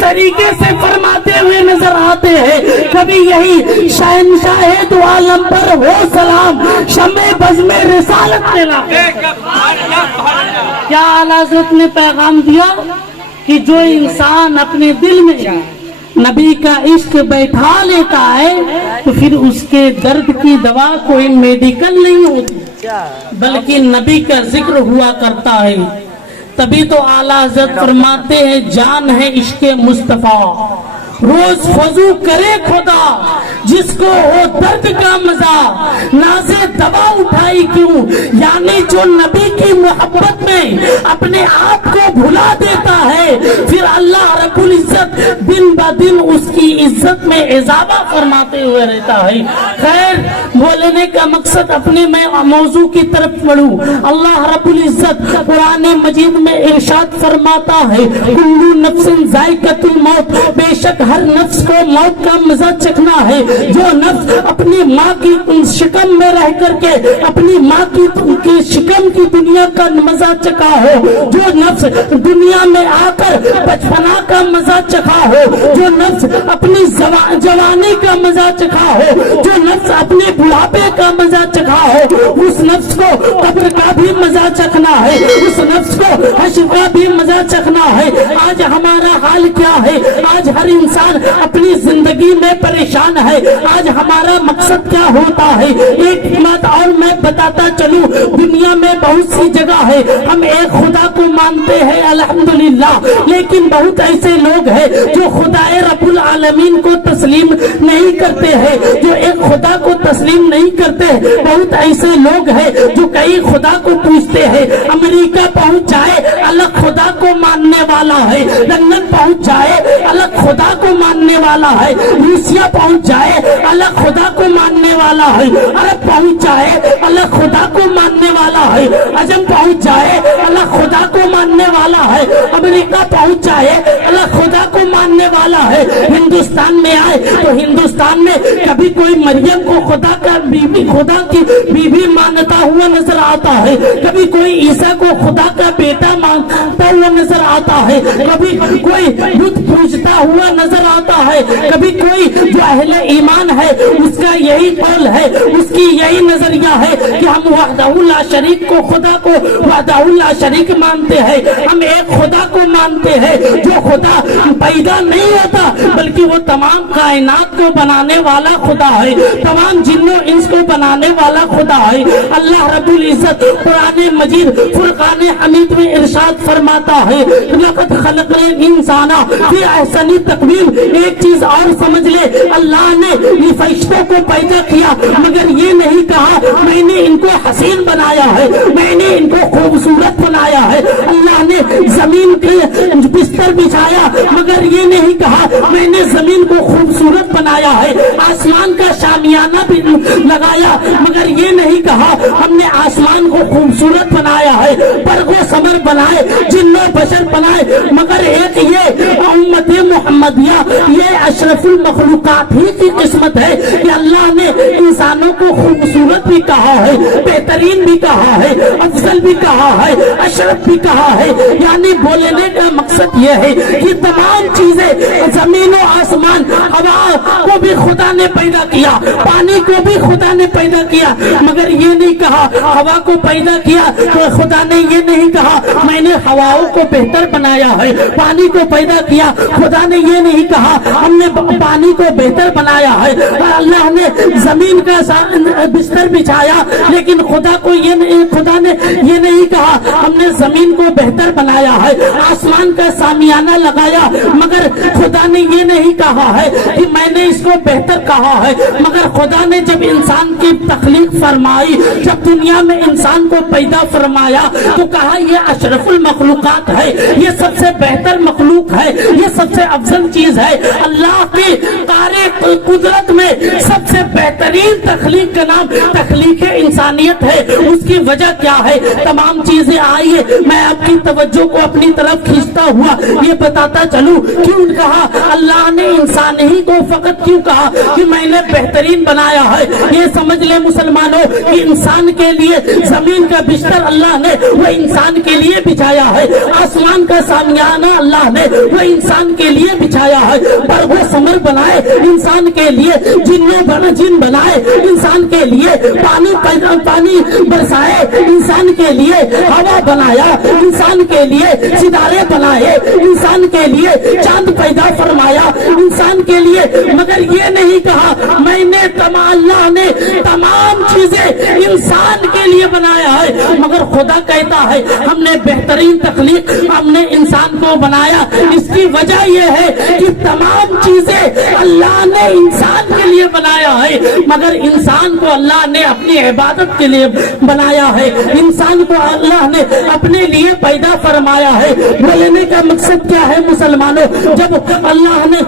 طریقے سے فرماتے ہوئے نظر آتے ہیں. کبھی یہی شہنشاہ دو عالم پر ہو سلام شمع بزم رسالت میں لا. کیا اعلیٰ حضرت نے پیغام دیا کہ جو انسان اپنے دل میں نبی کا عشق بیٹھا لیتا ہے تو پھر اس کے درد کی دوا کوئی میڈیکل نہیں ہوتی بلکہ نبی کا ذکر ہوا کرتا ہے. تبھی تو اعلیٰ حضرت فرماتے ہیں جان ہے عشق مصطفیٰ روز فضو کرے خدا جس کو ہو درد کا مزہ نازے دوا اٹھائی کیوں. یعنی جو نبی کی محبت میں اپنے آپ کو بھلا دیتا ہے پھر اللہ رب العزت دن بہ دن اس کی عزت میں اضافہ فرماتے ہوئے رہتا ہے. خیر بولنے کا مقصد اپنے میں موضوع کی طرف بڑھوں. اللہ رب العزت قرآن مجید میں ارشاد فرماتا ہے کل نفس ذائقۃ الموت بے شک ہر نفس کو موت کا مزہ چکھنا ہے. جو نفس اپنی ماں کی شکم میں رہ کر کے اپنی ماں کی شکم کی دنیا کا مزہ چکھا ہو, جو نفس دنیا میں آ کر بچپنا کا مزہ چکھا ہو, جو نفس اپنی جوانی کا مزہ چکھا ہو, جو نفس اپنے بڑھاپے کا مزہ چکھا ہو, اس نفس کو قبر کا بھی مزہ چکھنا ہے, اس نفس کو حشر کا بھی مزہ چکھنا ہے. آج ہمارا حال کیا ہے؟ آج ہر انسان اپنی زندگی میں پریشان ہے. آج ہمارا مقصد کیا ہوتا ہے؟ ایک بات اور میں بتاتا چلوں, دنیا میں بہت سی جگہ ہے ہم ایک خدا کو مانتے ہیں الحمدللہ, لیکن بہت ایسے لوگ ہیں جو خدا رب العالمین کو تسلیم نہیں کرتے ہیں, جو ایک خدا کو تسلیم نہیں کرتے. بہت ایسے لوگ ہیں جو کئی خدا کو پوچھتے ہیں. امریکہ پہنچ جائے الگ خدا کو ماننے والا ہے, لندن پہنچ جائے الگ خدا کو ماننے والا ہے, روسیا پہنچ جائے الگ خدا کو ماننے والا ہے, عرب پہنچ جائے الگ خدا کو ماننے والا ہے, عجم پہنچ جائے الگ خدا کو ماننے والا ہے, امریکہ پہنچ جائے الگ خدا کو ماننے والا ہے. ہندوستان میں آئے تو ہندوستان میں کبھی کوئی مریم کو خدا کا بیوی, خدا کی بیوی مانتا ہوا نظر آتا ہے, کبھی کوئی عیسیٰ کو خدا کا بیٹا مانتا ہوا نظر آتا ہے, کبھی کوئی بت پوجتا ہوا نظر آتا ہے, کبھی کوئی جو اہل ایمان ہے اس کا یہی قول ہے, اس کی یہی نظریہ ہے کہ ہم وحدہ لا شریک کو خدا کو وحدہ لا شریک مانتے ہیں. ہم ایک خدا کو مانتے ہیں جو خدا پیدا نہیں ہوتا بلکہ وہ تمام کائنات کو بنانے والا خدا ہے, تمام جنوں انس کو بنانے والا خدا ہے. اللہ رب العزت قرآن مجید فرقان حمید میں ارشاد فرماتا ہے لقد خلقنا الانسان فی احسن تقویم. ایک چیز اور سمجھ لے, اللہ نے یہ فرشتوں کو پیدا کیا مگر یہ نہیں کہا میں نے ان کو حسین بنایا ہے, میں نے ان کو خوبصورت بنایا ہے. اللہ نے زمین کے بستر بچھایا مگر یہ نہیں کہا میں نے زمین کو خوبصورت بنایا ہے. آسمان کا شامیانہ بھی لگایا مگر یہ نہیں کہا ہم نے آسمان کو خوبصورت بنایا ہے. برق و سمر بنائے, جن و بشر بنائے مگر ایک یہ امت محمدیہ, یہ اشرف المخلوقات ہی کی قسمت ہے کہ اللہ نے انسانوں کو خوبصورت بھی کہا ہے, بہترین بھی کہا ہے, افضل بھی کہا ہے, اشرف بھی کہا ہے. یعنی بولنے کا مقصد یہ ہے کہ تمام چیزیں زمین و آسمان, ہوا کو بھی خدا نے پیدا کیا, پانی کو بھی خدا نے پیدا کیا مگر یہ نہیں کہا ہوا کو پیدا کیا تو خدا نے یہ نہیں کہا میں نے ہواؤں کو بہتر بنایا ہے. پانی کو پیدا کیا خدا نے یہ نہیں کہا ہم نے پانی کو بہتر بنایا ہے. اللہ نے زمین کا بستر بچھایا لیکن خدا نے یہ نہیں کہا ہم نے زمین کو بہتر بنایا ہے. آسمان کا سامیانہ لگایا مگر خدا نے یہ نہیں کہا ہے کہ میں نے اس کو بہتر کہا ہے. مگر خدا نے جب انسان کی تخلیق فرمائی, جب دنیا میں انسان کو پیدا فرمایا تو کہا یہ اشرف المخلوقات ہے, یہ سب سے بہتر مخلوق ہے, یہ سب سے افضل چیز ہے. اللہ کی قدرت میں سب سے بہترین تخلیق کا نام تخلیق انسانیت ہے. اس کی وجہ کیا ہے؟ تمام چیزیں آئیے میں آپ کی توجہ کو اپنی طرف کھینچتا ہوا یہ بتاتا چلوں. کیوں کہا اللہ نے انسان ہی کو فقط؟ کیوں کہا کہ میں نے بہترین بنایا ہے؟ یہ سمجھ لے مسلمانوں کہ انسان کے لیے زمین کا بستر اللہ نے وہ انسان کے لیے بچھایا ہے. آسمان کا سامیانہ اللہ نے وہ انسان کے لیے بچھایا ہے. برگ و ثمر بنائے انسان کے لیے, جن بنائے انسان کے لیے, پانی برسائے انسان کے لیے, ہوا بنایا انسان کے لیے, ستارے بنائے انسان کے لیے, چاند پیدا فرمایا انسان کے لیے. مگر یہ نہیں کہا میں نے اللہ نے تمام چیزیں انسان کے لیے بنایا ہے. مگر خدا کہتا ہے ہم نے بہترین تخلیق ہم نے انسان کو بنایا. اس کی وجہ یہ ہے کہ تمام چیزیں اللہ نے انسان کے لیے بنایا ہے, مگر انسان کو اللہ نے اپنی عبادت کے لیے بنایا ہے. انسان کو اللہ نے اپنے لیے پیدا فرمایا ہے. بولنے کا مقصد کیا ہے مسلمانوں؟ جب اللہ نے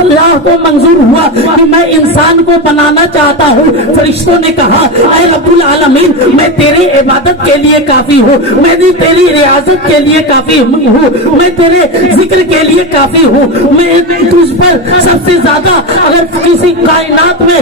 اللہ کو منظور ہوا کہ میں انسان کو بنانا چاہتا ہوں, فرشتوں نے کہا اے رب العالمین میں تیری عبادت کے لیے کافی ہوں, میں تیری ریاضت کے لیے کافی ہوں, میں تیرے ذکر کے لیے کافی ہوں, میں تجھ پر سب سے زیادہ اگر کسی کائنات میں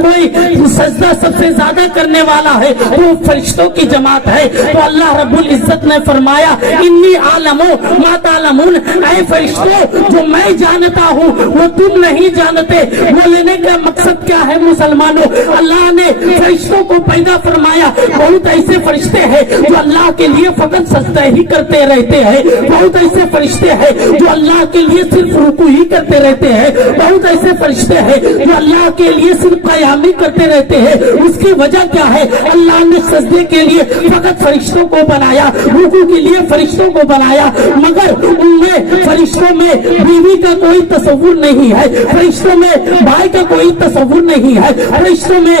کوئی سجدہ سب سے زیادہ کرنے والا ہے وہ فرشتوں کی جماعت ہے. تو اللہ رب العزت نے فرمایا انی عالم ما تعلمون, اے فرشتوں جو میں جانتا ہوں وہ تم نہیں جانتے. بولنے کا مقصد کیا ہے مسلمانوں؟ اللہ نے فرشتوں کو پیدا فرمایا. بہت ایسے فرشتے ہیں جو اللہ کے لیے فقط سجدہ ہی کرتے رہتے ہیں, بہت ایسے فرشتے ہیں جو اللہ کے لیے صرف رکوع ہی کرتے رہتے ہیں, بہت ایسے فرشتے ہیں جو اللہ کے لیے صرف قیام ہی کرتے رہتے ہیں. اس کی وجہ کیا ہے؟ اللہ نے سجدے کے لیے فقط فرشتوں کو بنایا, رکوع کے لیے فرشتوں کو بنایا, مگر ان میں فرشتوں میں بیوی کا کوئی تصور نہیں ہے, فرشتوں میں بھائی کا کوئی تصور نہیں ہے, فرشتوں میں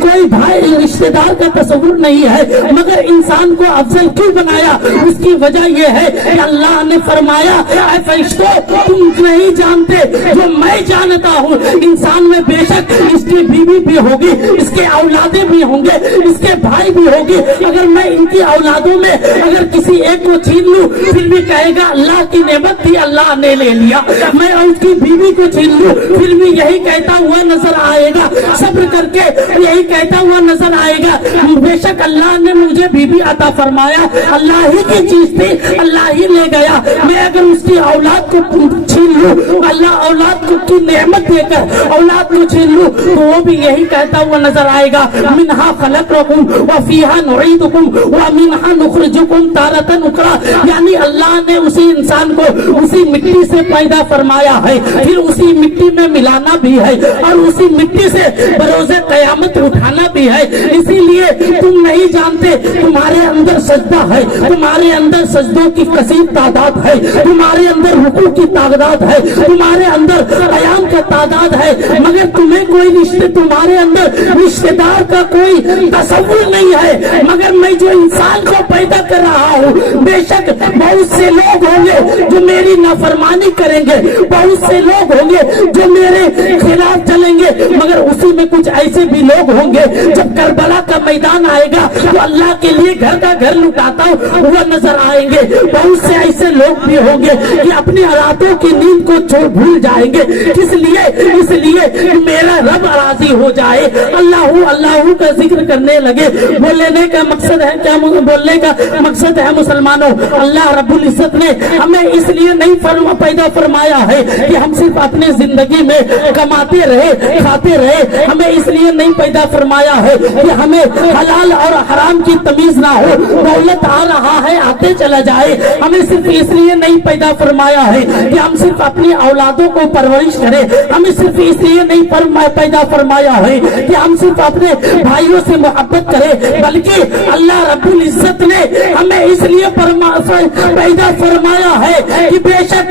کوئی بھائی رشتہ دار کا تصور نہیں ہے, مگر انسان کو افضل کیوں بنایا؟ اس کی وجہ یہ ہے کہ اللہ نے فرمایا اے فرشتوں تم نہیں جانتے جو میں جانتا ہوں. انسان میں بے شک اس کی بیوی بھی ہوگی, اس کے اولادیں بھی ہوں گے, اس کے بھائی بھی ہوگی. اگر میں ان کی اولادوں میں اگر کسی ایک کو چھین لوں پھر بھی کہے گا اللہ کی نعمت تھی اللہ نے لے لیا. میں اس کی بیوی کو چھین لوں پھر بھی یہی کہتا ہوا نظر آئے گا, صبر کر کے یہی کہتا ہوا نظر آئے گا بے شک اللہ نے مجھے بیوی عطا فرمایا, اللہ ہی کی چیز تھی اللہ ہی لے گیا. میں اگر اس کی اولاد کو چھین لوں, اللہ اولاد کو کی نعمت دے کر اولاد کو چھین لوں تو وہ بھی یہی کہتا ہوا نظر آئے گا منہا خلقناکم وفیہا نعیدکم ومنہا نخرجکم تارۃ اخری. یعنی اللہ نے اسی انسان کو اسی مٹی سے پیدا فرمایا ہے, پھر اسی مٹی میں ملانا بھی ہے اور اسی مٹی سے بروز قیامت اٹھانا بھی ہے. اسی لیے تم نہیں جانتے تمہارے اندر سجدہ ہے, تمہارے اندر سجدوں کی کثیر تعداد ہے, تمہارے اندر رکوع کی تعداد ہے, تمہارے اندر قیام کا تعداد ہے, مگر تمہیں کوئی تمہارے اندر رشتہ دار کا کوئی تصور نہیں ہے. مگر میں جو انسان کو پیدا کر رہا ہوں بے شک بہت سے لوگ ہوں گے جو میری نافرمانی کریں گے, بہت سے لوگ ہوں گے جو میرے خلاف چلیں گے, مگر اسی میں کچھ ایسے بھی لوگ ہوں گے جب کربلا کا میدان آئے گا تو اللہ کے لیے گھر کا گھر لٹاتا ہوا نظر آئیں گے. بہت سے ایسے لوگ بھی ہوں گے کہ اپنی راتوں کی نیند کو چھوڑ بھول جائیں گے. کس لیے؟ اس لیے میرا رب راضی ہو جائے, اللہ کا ذکر کرنے لگے. بولنے کا مقصد ہے کیا؟ بولنے کا مقصد ہے مسلمانوں اللہ رب العزت نے ہمیں اس لیے نہیں پیدا فرمایا ہے کہ ہم صرف اپنی زندگی میں کماتے رہے کھاتے رہے, ہمیں اس لیے نہیں پیدا فرمایا ہے کہ ہمیں حلال اور حرام کی تمیز نہ ہو, دولت آ رہا ہے آتے چلا جائے. ہمیں صرف اس لیے نہیں پیدا فرمایا ہے کہ ہم صرف اپنی اولادوں کو پرورش کریں, ہمیں صرف اس لیے نہیں پیدا فرمایا ہے کہ ہم صرف اپنے بھائیوں سے محبت کریں, بلکہ اللہ رب العزت نے ہمیں اس لیے پیدا فرمایا ہے کہ بے شک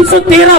313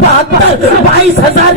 22,000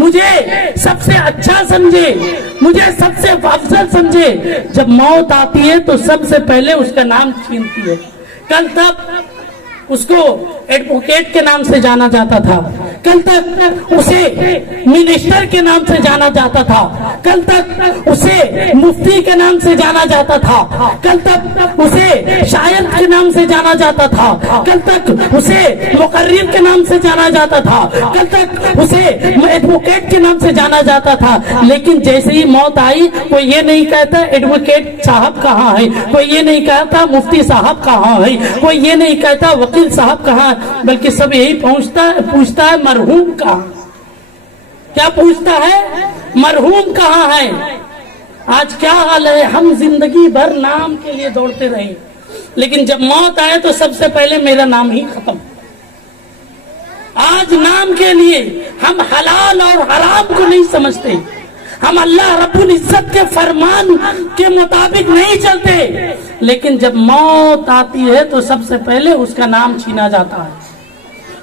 مجھے سب سے اچھا سمجھے، مجھے سب سے افضل سمجھے، جب موت آتی ہے تو سب سے پہلے اس کا نام چھینتی ہے۔ کل تک اس کو ایڈوکیٹ کے نام سے جانا جاتا تھا، کل تک اسے منسٹر کے نام سے جانا جاتا تھا، کل تک اسے مفتی کے نام سے جانا جاتا تھا، کل تک اسے شاعر کے نام سے جانا جاتا تھا، کل تک اسے مقرر کے نام سے جانا جاتا تھا، کل تک اسے ایڈوکیٹ کے نام سے جانا جاتا تھا۔ لیکن جیسے ہی موت آئی کوئی یہ نہیں کہتا ایڈوکیٹ صاحب کہاں ہے، کوئی یہ نہیں کہتا مفتی صاحب کہاں ہے، کوئی یہ نہیں کہتا وکیل صاحب کہاں، بلکہ سب یہی پوچھتا ہے مرحوم کہاں۔ کیا پوچھتا ہے؟ مرحوم کہاں ہے۔ آج کیا حال ہے، ہم زندگی بھر نام کے لیے دوڑتے رہے، لیکن جب موت آئے تو سب سے پہلے میرا نام ہی ختم۔ آج نام کے لیے ہم حلال اور حرام کو نہیں سمجھتے، ہم اللہ رب العزت کے فرمان کے مطابق نہیں چلتے، لیکن جب موت آتی ہے تو سب سے پہلے اس کا نام چھینا جاتا ہے۔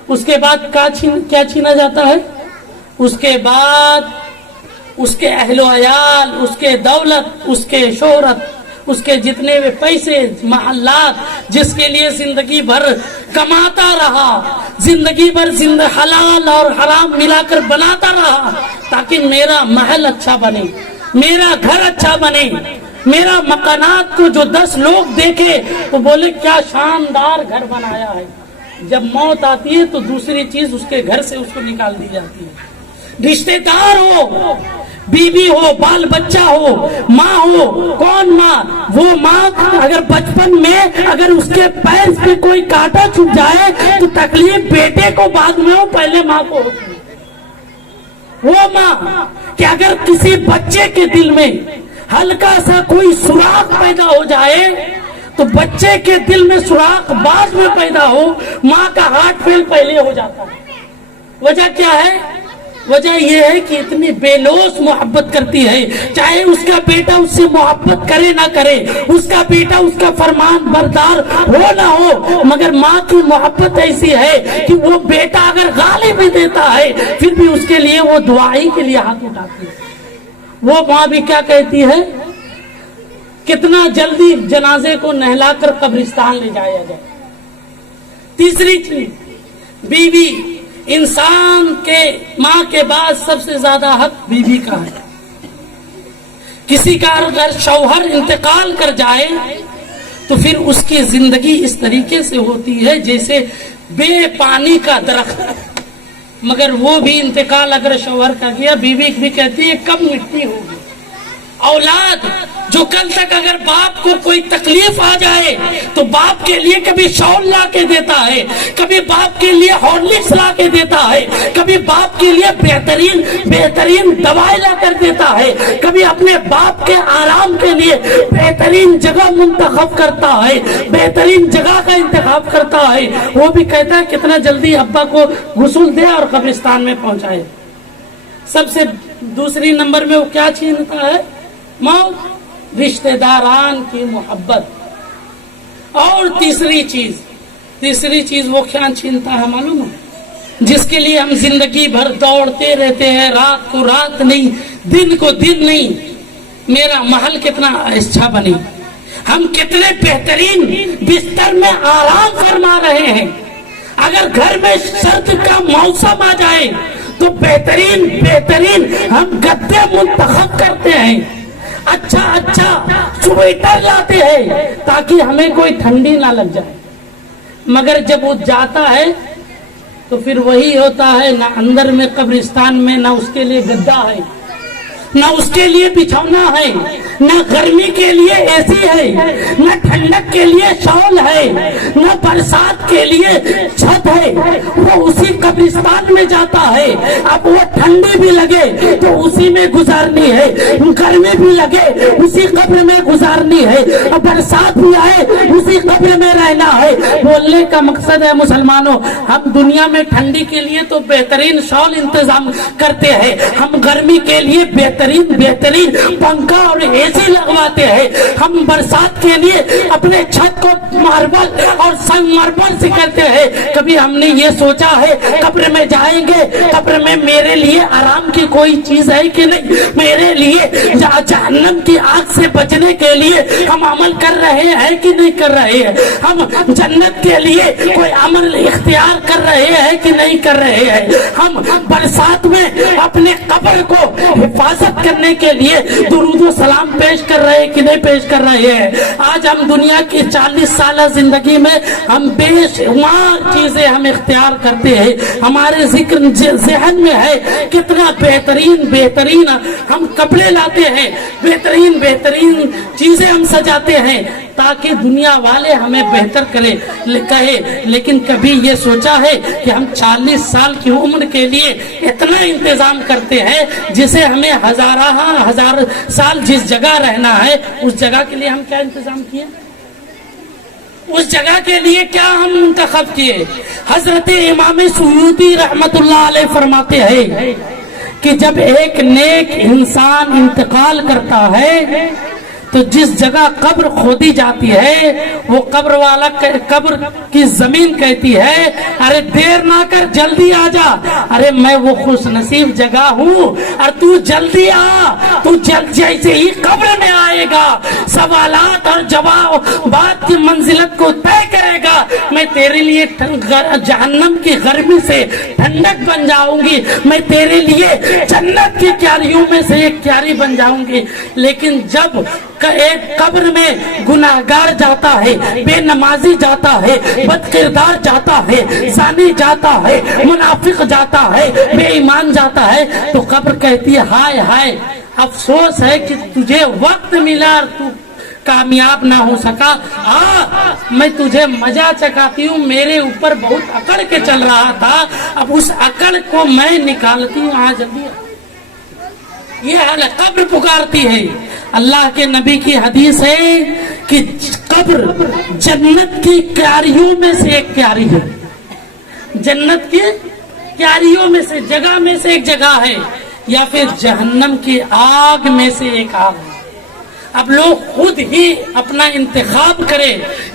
اس کے بعد کیا چھینا جاتا ہے؟ اس کے بعد اس کے اہل و عیال، اس کے دولت، اس کے شہرت، اس کے جتنے بھی پیسے، محلات، جس کے لیے زندگی بھر کماتا رہا، زندگی بھر حلال اور حرام ملا کر بناتا رہا تاکہ میرا محل اچھا بنے، میرا گھر اچھا بنے، میرا مکانات کو جو 10 لوگ دیکھے تو بولے کیا شاندار گھر بنایا ہے۔ جب موت آتی ہے تو دوسری چیز اس کے گھر سے اس کو نکال دی جاتی ہے۔ رشتے دار ہو، بیوی ہو، بال بچہ ہو، ماں ہو، کون ماں؟ وہ ماں اگر بچپن میں اگر اس کے پیر پہ کوئی کانٹا چھپ جائے تو تکلیف بیٹے کو بعد میں ہو، پہلے ماں کو ہوتی ہے۔ وہ ماں کہ اگر کسی بچے کے دل میں ہلکا سا کوئی سوراخ پیدا ہو جائے تو بچے کے دل میں سوراخ بعد میں پیدا ہو، ماں کا ہارٹ فیل پہلے ہو جاتا ہے۔ وجہ کیا ہے؟ وجہ یہ ہے کہ اتنی بے لوث محبت کرتی ہے، چاہے اس کا بیٹا اس سے محبت کرے نہ کرے، اس کا بیٹا اس کا فرمان بردار ہو نہ ہو، مگر ماں کی محبت ایسی ہے کہ وہ بیٹا اگر گالی بھی دیتا ہے پھر بھی اس کے لیے وہ دعائی کے لیے ہاتھ اٹھاتی ہے۔ وہ ماں بھی کیا کہتی ہے؟ کتنا جلدی جنازے کو نہلا کر قبرستان لے جایا جائے۔ تیسری چیز، بیوی، انسان کے ماں کے بعد سب سے زیادہ حق بیوی کا ہے۔ کسی کا اگر شوہر انتقال کر جائے تو پھر اس کی زندگی اس طریقے سے ہوتی ہے جیسے بے پانی کا درخت، مگر وہ بھی انتقال اگر شوہر کا کیا، بیوی بھی کہتی ہے کب مٹی ہوگی۔ اولاد جو کل تک اگر باپ کو کوئی تکلیف آ جائے تو باپ کے لیے کبھی شال لا کے دیتا ہے، کبھی باپ کے لیے ہارلکس لا کے دیتا ہے، کبھی باپ کے لیے بہترین دوائیں لا کر دیتا ہے، کبھی اپنے باپ کے آرام کے لیے بہترین جگہ منتخب کرتا ہے، بہترین جگہ کا انتخاب کرتا ہے۔ وہ بھی کہتا ہے کتنا جلدی ابا کو غسل دے اور قبرستان میں پہنچائے۔ سب سے دوسری نمبر میں وہ کیا چھینتا ہے؟ موت، رشتہ داران کی محبت۔ اور تیسری چیز وہ کیا چھینتا ہے معلوم ہے؟ جس کے لیے ہم زندگی بھر دوڑتے رہتے ہیں، رات کو رات نہیں، دن کو دن نہیں، میرا محل کتنا اچھا بنے، ہم کتنے بہترین بستر میں آرام فرما رہے ہیں۔ اگر گھر میں سرد کا موسم آ جائے تو بہترین ہم گدے منتخب کرتے ہیں، اچھا سویٹر لاتے ہیں تاکہ ہمیں کوئی ٹھنڈی نہ لگ جائے، مگر جب وہ جاتا ہے تو پھر وہی ہوتا ہے، نہ اندر میں قبرستان میں نہ اس کے لیے گدا ہے، نہ اس کے لیے بچھونا ہے، نہ گرمی کے لیے اے سی ہے، نہ ٹھنڈک کے لیے شال ہے، نہ برسات کے لیے چھت ہے۔ وہ اسی قبرستان میں جاتا ہے، اب وہ ٹھنڈی بھی لگے تو اسی میں گزارنی ہے، گرمی بھی لگے اسی قبر میں گزارنی ہے، برسات بھی آئے اسی قبر میں رہنا ہے۔ بولنے کا مقصد ہے مسلمانوں، ہم دنیا میں ٹھنڈی کے لیے تو بہترین شال انتظام کرتے ہیں، ہم گرمی کے لیے بہترین پنکھا اور اے سی لگواتے ہیں، ہم برسات کے لیے اپنے چھت کو ماربل اور سنگ مرمر سے کرتے ہیں. کبھی ہم نے یہ سوچا ہے قبر میں جائیں گے, قبر میں میرے لیے آرام کی کوئی چیز ہے کہ نہیں, میرے لیے جہنم کی آگ سے بچنے کے لیے ہم عمل کر رہے ہیں کہ نہیں کر رہے ہیں, ہم جنت کے لیے کوئی عمل اختیار کر رہے ہیں کہ نہیں کر رہے ہیں, ہم برسات میں اپنے قبر کو حفاظت کرنے کے لیے درود و سلام پیش کر رہے ہیں کہ نہیں پیش کر رہے ہیں. آج ہم دنیا کی 40 سالہ زندگی میں ہم بے شمار چیزیں ہم اختیار کرتے ہیں, ہمارے ذکر ذہن میں ہے کتنا بہترین ہم کپڑے لاتے ہیں, بہترین چیزیں ہم سجاتے ہیں تاکہ دنیا والے ہمیں بہتر کہے, لیکن کبھی یہ سوچا ہے کہ ہم 40 سال کی عمر کے لیے اتنا انتظام کرتے ہیں جسے ہمیں ہزار سال جس جگہ رہنا ہے اس جگہ کے لیے ہم کیا انتظام کیے, اس جگہ کے لیے کیا ہم منتخب کیے. حضرت امام سیوطی رحمت اللہ علیہ فرماتے ہیں کہ جب ایک نیک انسان انتقال کرتا ہے تو جس جگہ قبر کھودی جاتی ہے وہ قبر کی زمین کہتی ہے ارے دیر نہ کر جلدی آ جا, ارے میں وہ خوش نصیب جگہ ہوں اور تو جلدی آ, تو جیسے ہی قبر میں آئے گا سوالات اور جوابات کی منزلت کو طے کرے گا, میں تیرے لیے جہنم کی گرمی سے ٹھنڈک بن جاؤں گی, میں تیرے لیے جنت کی کیاریوں میں سے ایک کیاری بن جاؤں گی. لیکن جب ایک قبر میں گناہگار جاتا ہے, بے نمازی جاتا ہے, بد کردار جاتا ہے, زانی جاتا ہے, منافق جاتا ہے, بے ایمان جاتا ہے, تو قبر کہتی ہے ہائے ہائے افسوس ہے کہ تجھے وقت ملا اور تو کامیاب نہ ہو سکا, میں تجھے مزہ چکاتی ہوں, میرے اوپر بہت اکڑ کے چل رہا تھا, اب اس اکڑ کو میں نکالتی ہوں, آج ابھی یہ حال ہے. قبر پکارتی ہے. اللہ کے نبی کی حدیث ہے کہ قبر جنت کی کیاریوں میں سے ایک کیاری ہے, جنت کی کیاریوں میں سے جگہ میں سے ایک جگہ ہے, یا پھر جہنم کی آگ میں سے ایک آگ ہے. اب لوگ خود ہی اپنا انتخاب کرے,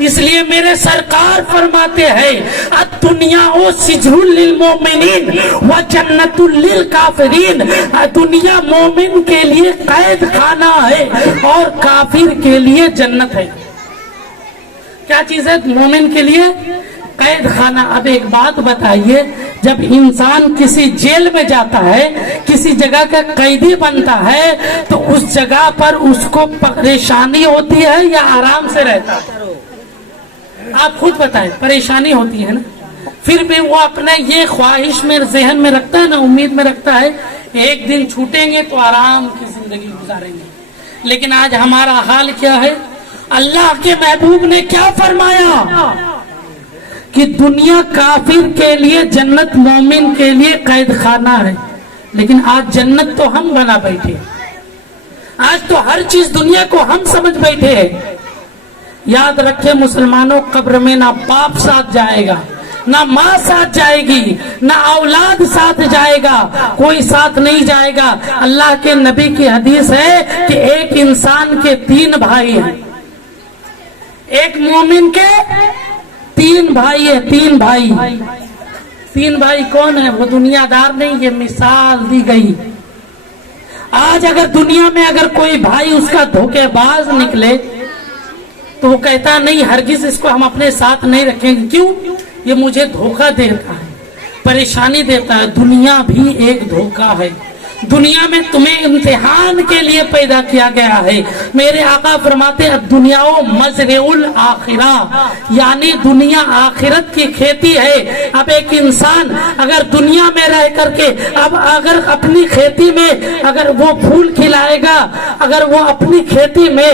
اس لیے میرے سرکار فرماتے ہیں الدنیا سجن للمؤمنین وجنت للکافرین, دنیا مومن کے لیے قید خانہ ہے اور کافر کے لیے جنت ہے. کیا چیز ہے مومن کے لیے؟ قید خانہ. اب ایک بات بتائیے, جب انسان کسی جیل میں جاتا ہے, کسی جگہ کا قیدی بنتا ہے, تو اس جگہ پر اس کو پریشانی ہوتی ہے یا آرام سے رہتا ہے؟ آپ خود بتائیں, پریشانی ہوتی ہے نا. پھر بھی وہ اپنا یہ خواہش میں ذہن میں رکھتا ہے نا, امید میں رکھتا ہے ایک دن چھوٹیں گے تو آرام کی زندگی گزاریں گے. لیکن آج ہمارا حال کیا ہے؟ اللہ کے محبوب نے کیا فرمایا کہ دنیا کافر کے لیے جنت مومن کے لیے قید خانہ ہے, لیکن آج جنت تو ہم بنا بیٹھے, آج تو ہر چیز دنیا کو ہم سمجھ بیٹھے ہیں. یاد رکھے مسلمانوں, قبر میں نہ باپ ساتھ جائے گا, نہ ماں ساتھ جائے گی, نہ اولاد ساتھ جائے گا, کوئی ساتھ نہیں جائے گا. اللہ کے نبی کی حدیث ہے کہ ایک انسان کے 3 بھائی ہیں, ایک مومن کے 3 بھائی ہے. 3 بھائی کون ہے؟ وہ دنیا دار نہیں, یہ مثال دی گئی. آج اگر دنیا میں اگر کوئی بھائی اس کا دھوکے باز نکلے تو وہ کہتا نہیں ہرگز اس کو ہم اپنے ساتھ نہیں رکھیں گے. کیوں؟ یہ مجھے دھوکہ دیتا ہے, پریشانی دیتا ہے. دنیا بھی ایک دھوکہ ہے. دنیا میں تمہیں امتحان کے لیے پیدا کیا گیا ہے. میرے آقا فرماتے ہیں دنیا مزرع الآخرہ, یعنی دنیا آخرت کی کھیتی ہے. اب ایک انسان اگر دنیا میں رہ کر کے اب اگر اپنی کھیتی میں اگر وہ پھول کھلائے گا, اگر وہ اپنی کھیتی میں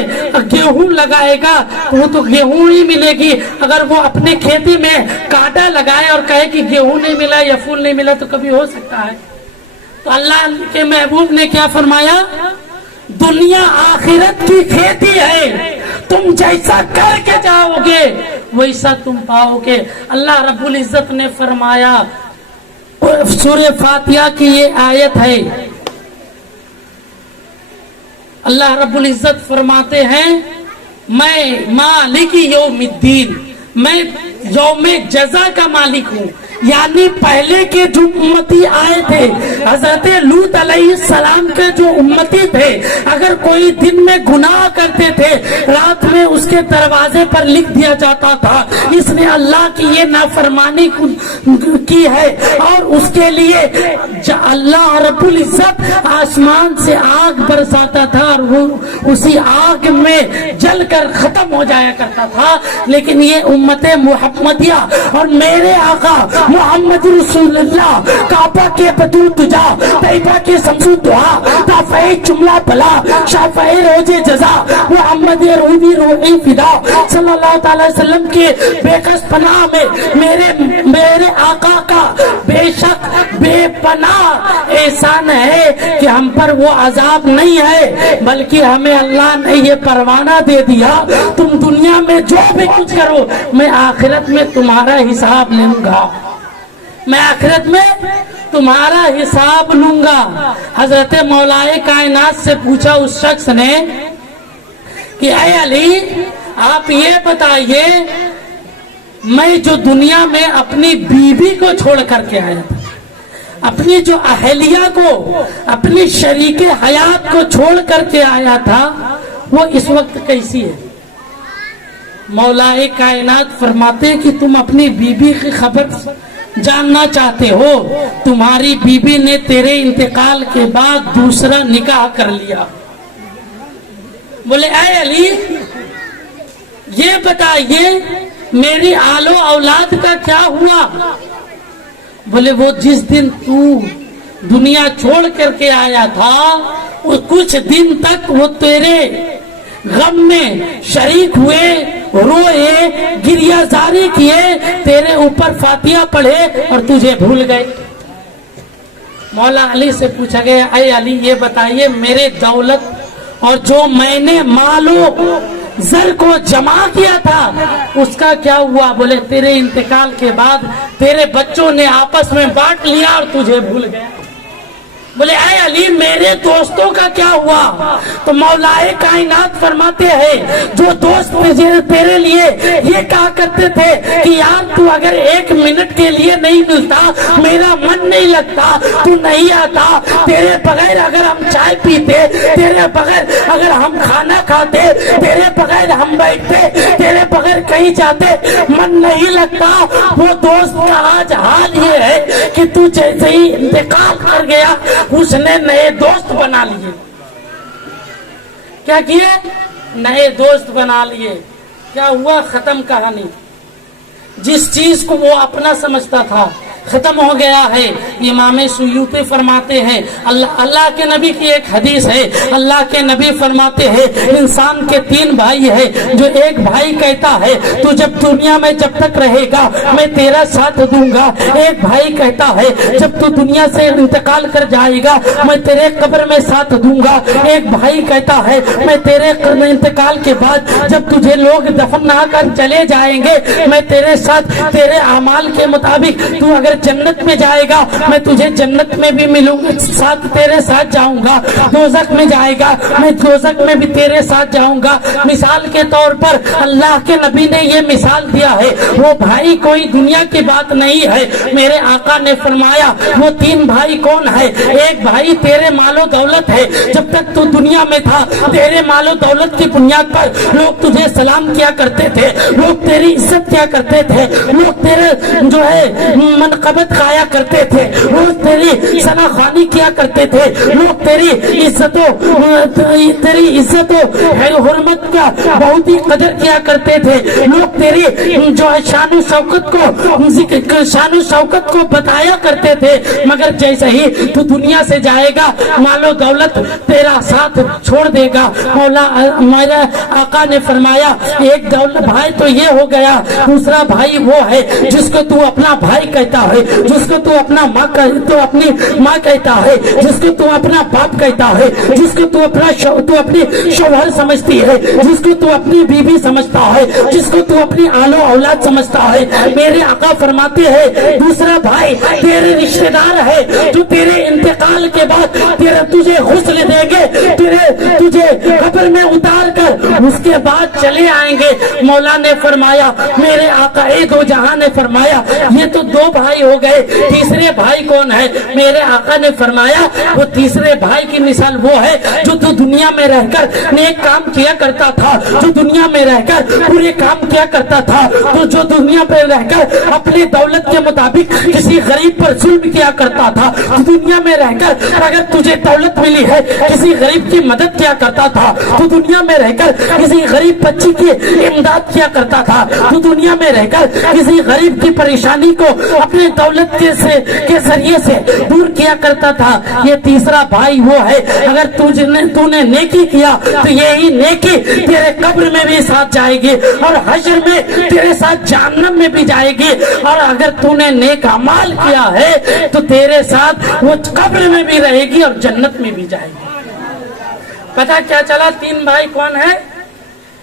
گیہوں لگائے گا تو وہ تو گیہوں ہی ملے گی. اگر وہ اپنی کھیتی میں کانٹا لگائے اور کہے کہ گیہوں نہیں ملا یا پھول نہیں ملا تو کبھی ہو سکتا ہے. تو اللہ کے محبوب نے کیا فرمایا؟ دنیا آخرت کی کھیتی ہے, تم جیسا کر کے جاؤ گے ویسا تم پاؤ گے. اللہ رب العزت نے فرمایا, سورہ فاتحہ کی یہ آیت ہے, اللہ رب العزت فرماتے ہیں میں مالک یوم الدین, میں یوم جزا کا مالک ہوں. یعنی پہلے کے جو امتی آئے تھے حضرت لوط علیہ السلام کے جو امتی تھے, اگر کوئی دن میں گناہ کرتے تھے رات میں اس کے دروازے پر لکھ دیا جاتا تھا اس نے اللہ کی یہ نافرمانی کی ہے, اور اس کے لیے اللہ رب العزت آسمان سے آگ برساتا تھا اور وہ اسی آگ میں جل کر ختم ہو جایا کرتا تھا. لیکن یہ امت محمدیہ اور میرے آقا محمد رسول اللہ کعبہ کے بدو تجا طیبہ کے سمسو دعا دافعِ جملہ بلا شافعِ روز جزا محمد روحی روحی فدا صلی اللہ تعالی وسلم کے بے کس پناہ میں میرے آقا کا بے شک بے پناہ احسان ہے کہ ہم پر وہ عذاب نہیں ہے بلکہ ہمیں اللہ نے یہ پروانہ دے دیا, تم دنیا میں جو بھی کچھ کرو میں آخرت میں تمہارا حساب لوں گا, میں آخرت میں تمہارا حساب لوں گا. حضرت مولائے کائنات سے پوچھا اس شخص نے کہ اے علی آپ یہ بتائیے میں جو دنیا میں اپنی بیوی کو چھوڑ کر کے آیا تھا, اپنی جو اہلیہ کو اپنی شریک حیات کو چھوڑ کر کے آیا تھا وہ اس وقت کیسی ہے؟ مولائے کائنات فرماتے کہ تم اپنی بیوی کی خبر جاننا چاہتے ہو, تمہاری بیوی نے تیرے انتقال کے بعد دوسرا نکاح کر لیا. بولے اے علی یہ بتائیے میری آل و اولاد کا کیا ہوا؟ بولے وہ جس دن تو دنیا چھوڑ کر کے آیا تھا وہ کچھ دن تک وہ تیرے غم میں شریک ہوئے, روئے, گریہ زاری کیے, تیرے اوپر فاتحہ پڑھے اور تجھے بھول گئے. مولا علی سے پوچھا گیا اے علی یہ بتائیے میرے دولت اور جو میں نے مال و زر کو جمع کیا تھا اس کا کیا ہوا؟ بولے تیرے انتقال کے بعد تیرے بچوں نے آپس میں بانٹ لیا اور تجھے بھول گیا. بولے اے علی میرے دوستوں کا کیا ہوا؟ تو مولائے کائنات فرماتے ہیں جو دوست تیرے لیے یہ کہا کرتے تھے کہ یار تو اگر ایک منٹ کے لیے نہیں ملتا میرا من نہیں لگتا, تو نہیں آتا, تیرے بغیر اگر ہم چائے پیتے, تیرے بغیر اگر ہم کھانا کھاتے, تیرے بغیر ہم بیٹھتے, تیرے بغیر کہیں جاتے من نہیں لگتا. وہ دوست کا آج حال یہ ہے کہ تو جیسے ہی انتقال کر گیا اس نے نئے دوست بنا لیے. کیا کیے؟ نئے دوست بنا لیے. کیا ہوا؟ ختم کہانی. جس چیز کو وہ اپنا سمجھتا تھا ختم ہو گیا ہے. امام سیوطی فرماتے ہیں اللہ کے نبی کی ایک حدیث ہے, اللہ کے نبی فرماتے ہیں انسان کے 3 بھائی ہے, جو ایک بھائی کہتا ہے تو جب دنیا میں جب تک رہے گا میں تیرا ساتھ دوں گا, ایک بھائی کہتا ہے جب تو دنیا سے انتقال کر جائے گا میں تیرے قبر میں ساتھ دوں گا, ایک بھائی کہتا ہے میں تیرے انتقال کے بعد جب تجھے لوگ دفن نہ کر چلے جائیں گے میں تیرے ساتھ تیرے اعمال کے مطابق تو اگر جنت میں جائے گا میں تجھے جنت میں بھی ملوں گا, ساتھ تیرے ساتھ جاؤں گا, دوزخ میں جائے گا میں دوزخ میں بھی تیرے ساتھ جاؤں گا. مثال کے طور پر اللہ کے نبی نے یہ مثال دیا ہے, وہ بھائی کوئی دنیا کی بات نہیں ہے. میرے آقا نے فرمایا وہ 3 بھائی کون ہے؟ ایک بھائی تیرے مال و دولت ہے, جب تک تو دنیا میں تھا تیرے مال و دولت کی بنیاد پر لوگ تجھے سلام کیا کرتے تھے, لوگ تیری عزت کیا کرتے تھے, لوگ تیرے جو ہے منقبت کھایا کرتے تھے, لوگ تیری ثنا خوانی کیا کرتے تھے, لوگ تیری عزت و حرمت کا بہت ہی قدر کیا کرتے تھے, لوگ تیری جو ہے شان و شوکت کو بتایا کرتے تھے. مگر جیسے ہی تو دنیا سے جائے گا مال و دولت تیرا ساتھ چھوڑ دے گا. مولا ہمارے آقا نے فرمایا ایک دولت بھائی تو یہ ہو گیا, دوسرا بھائی وہ ہے جس کو تو اپنا بھائی کہتا ہے, جس کو تو اپنا ماں تو اپنی ماں کہتا ہے، جس کو تو اپنا باپ کہتا ہے، جس کو تو اپنی شوہر سمجھتی ہے، جس کو تو اپنی بیوی سمجھتا ہے، جس کو تو اپنی آل و اولاد سمجھتا ہے، میرے آقا فرماتے ہیں دوسرا بھائی تیرے رشتہ دار ہے جو تیرے انتقال کے بعد تجھے غسل دے گے، تجھے قبر میں اتار کر اس کے بعد چلے آئیں گے۔ مولا نے فرمایا، میرے آقا دو جہاں نے فرمایا یہ تو دو بھائی ہو گئے، تیسرے بھائی کون ہے؟ میرے آقا نے فرمایا وہ تیسرے بھائی کی مثال وہ ہے جو تو دنیا میں رہ کر نیک کام کیا کرتا تھا، جو دنیا میں رہ کر پورے کام کیا کرتا تھا، تو جو دنیا پہ رہ کر اپنی دولت کے مطابق کسی غریب پر ظلم کیا کرتا تھا، تو دنیا میں رہ کر اگر تجھے دولت ملی ہے کسی غریب کی مدد کیا کرتا تھا، تو دنیا میں رہ کر کسی غریب بچی کی امداد کیا کرتا تھا، تو دنیا میں رہ کر کسی غریب کی پریشانی کو اپنے دولت کے ذریعے سے دور کیا کرتا تھا۔ یہ تیسرا بھائی وہ ہے، اگر تو نے نیکی کیا تو یہی نیکی تیرے قبر میں بھی ساتھ جائے گی اور حشر میں تیرے ساتھ جہنم میں بھی جائے گی، اور اگر تو نے نیک اعمال کیا ہے تو تیرے ساتھ وہ قبر میں بھی رہے گی اور جنت میں بھی جائے گی۔ پتہ کیا چلا تین بھائی کون ہے؟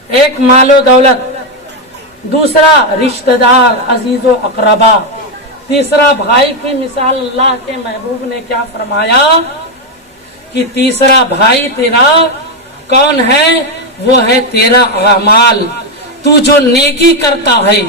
ایک مال و دولت، دوسرا رشتہ دار عزیز و اقربا، تیسرا بھائی کی مثال اللہ کے محبوب نے کیا فرمایا کہ تیسرا بھائی تیرا کون ہے؟ وہ ہے تیرا اعمال، تو جو نیکی کرتا ہے،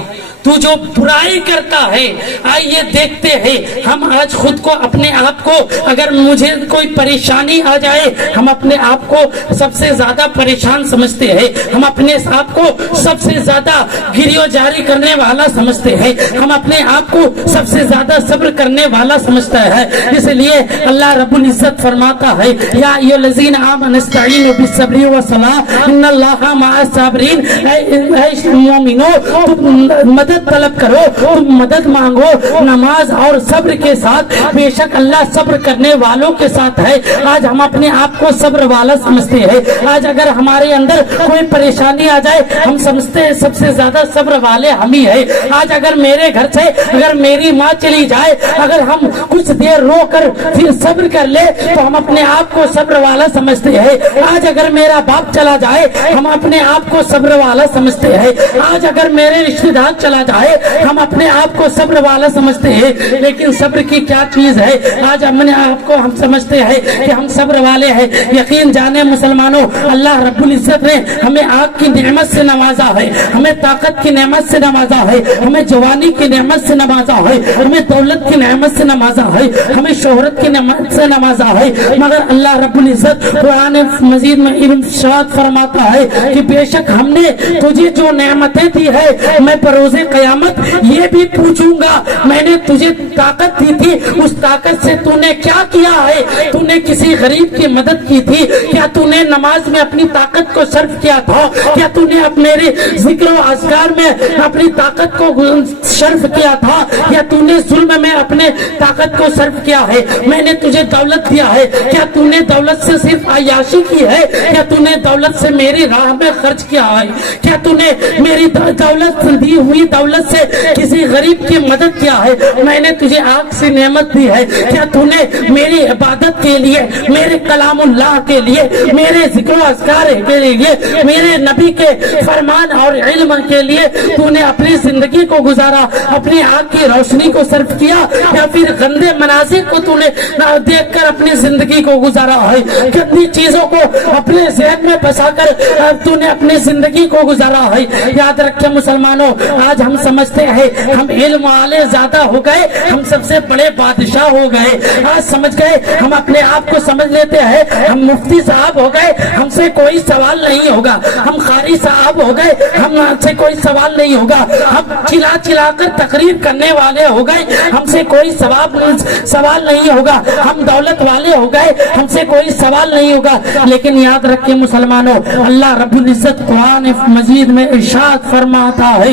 تو جو برائی کرتا ہے۔ آئیے دیکھتے ہیں ہم آج خود کو اپنے آپ کو، اگر مجھے کوئی پریشانی آ جائے ہم اپنے آپ کو سب سے زیادہ پریشان سمجھتے ہیں، ہم اپنے آپ کو سب سے زیادہ گریو جاری کرنے والا سمجھتے ہیں، ہم اپنے آپ کو سب سے زیادہ صبر کرنے والا سمجھتا ہے۔ اس لیے اللہ رب العزت فرماتا ہے یا ایھا الذین آمنوا استعینوا بالصبر والصلاۃ ان اللہ مع الصابرین، اے مومنو تم مدد طلب کرو، تم مدد مانگو نماز اور صبر کے ساتھ، بے شک اللہ صبر کرنے والوں کے ساتھ ہے۔ آج ہم اپنے آپ کو صبر والا سمجھتے ہیں، آج اگر ہمارے اندر کوئی پریشانی آ جائے ہم سمجھتے ہیں سب سے زیادہ صبر والے ہم ہی ہیں۔ آج اگر میرے گھر سے اگر میری ماں چلی جائے، اگر ہم کچھ دیر رو کر پھر صبر کر لے تو ہم اپنے آپ کو صبر والا سمجھتے ہیں۔ آج اگر میرا باپ چلا جائے ہم اپنے آپ کو صبر والا سمجھتے ہیں۔ آج اگر میرے رشتہ دار چلا جائے ہم اپنے آپ کو صبر والا سمجھتے ہیں، لیکن صبر کی کیا چیز ہے؟ آج اپنے آپ کو ہم سمجھتے ہیں کہ ہم صبر والے ہیں۔ یقین جانے مسلمانوں، اللہ رب العزت نے ہمیں آنکھ کی نعمت سے نوازا ہے، ہمیں طاقت کی نعمت سے نوازا ہے، ہمیں جوانی کی نعمت سے نوازا ہے، ہمیں دولت کی نعمت سے نوازا ہے، ہمیں شہرت کی نعمت سے نوازا ہے، مگر اللہ رب العزت قرآن مجید میں ارشاد فرماتا ہے کہ بے شک ہم نے تجھے جو نعمتیں دی ہے میں بروز قیامت یہ بھی پوچھوں گا، میں نے تجھے طاقت دی تھی اس طاقت سے تو نے کیا کیا ہے؟ تو نے کسی غریب کی مدد کی تھی کیا؟ تو نے نماز میں اپنی طاقت کو صرف کیا تھا کیا؟ تو نے میرے ذکر و اذکار میں اپنی طاقت کو صرف کیا تھا یا تو نے ظلم میں اپنے طاقت کو صرف کیا ہے؟ میں نے تجھے دولت دیا ہے، کیا تو نے دولت سے صرف عیاشی کی ہے یا تو نے دولت سے میری راہ میں خرچ کیا ہے؟ کیا تو نے میری دولت دی ہوئی دولت سے کسی غریب کی مدد کیا ہے؟ میں نے تجھے آنکھ سے نعمت دی ہے، کیا تو نے میری عبادت کے لیے، میرے کلام اللہ کے لیے، میرے ذکر و اذکار کے لیے، میرے نبی کے فرمان اور علم کے لیے تو نے اپنی زندگی کو گزارا، اپنی آنکھ کی روشنی کو صرف کیا یا پھر گندے مناظر کو تو نے دیکھ کر اپنی زندگی کو گزارا ہے؟ کتنی چیزوں کو اپنے ذہن میں بسا کر تو نے اپنی زندگی کو گزارا ہے؟ یاد رکھیں مسلمانوں، آج ہم سمجھتے ہیں ہم علم والے زیادہ ہو گئے، ہم سب سے بڑے بادشاہ ہو گئے، آج سمجھ گئے، ہم اپنے آپ کو سمجھ لیتے ہیں ہم مفتی صاحب ہو گئے، ہم سے کوئی سوال نہیں ہوگا، ہم قاری صاحب ہو گئے، ہم سے کوئی سوال نہیں ہوگا، ہم چلا چلا کر تقریر کرنے والے ہو گئے، ہم سے کوئی سوال نہیں ہوگا، ہم دولت والے ہو گئے، ہم سے کوئی سوال نہیں ہوگا۔ لیکن یاد رکھیں مسلمانوں، اللہ رب العزت قرآن مجید میں ارشاد فرماتا ہے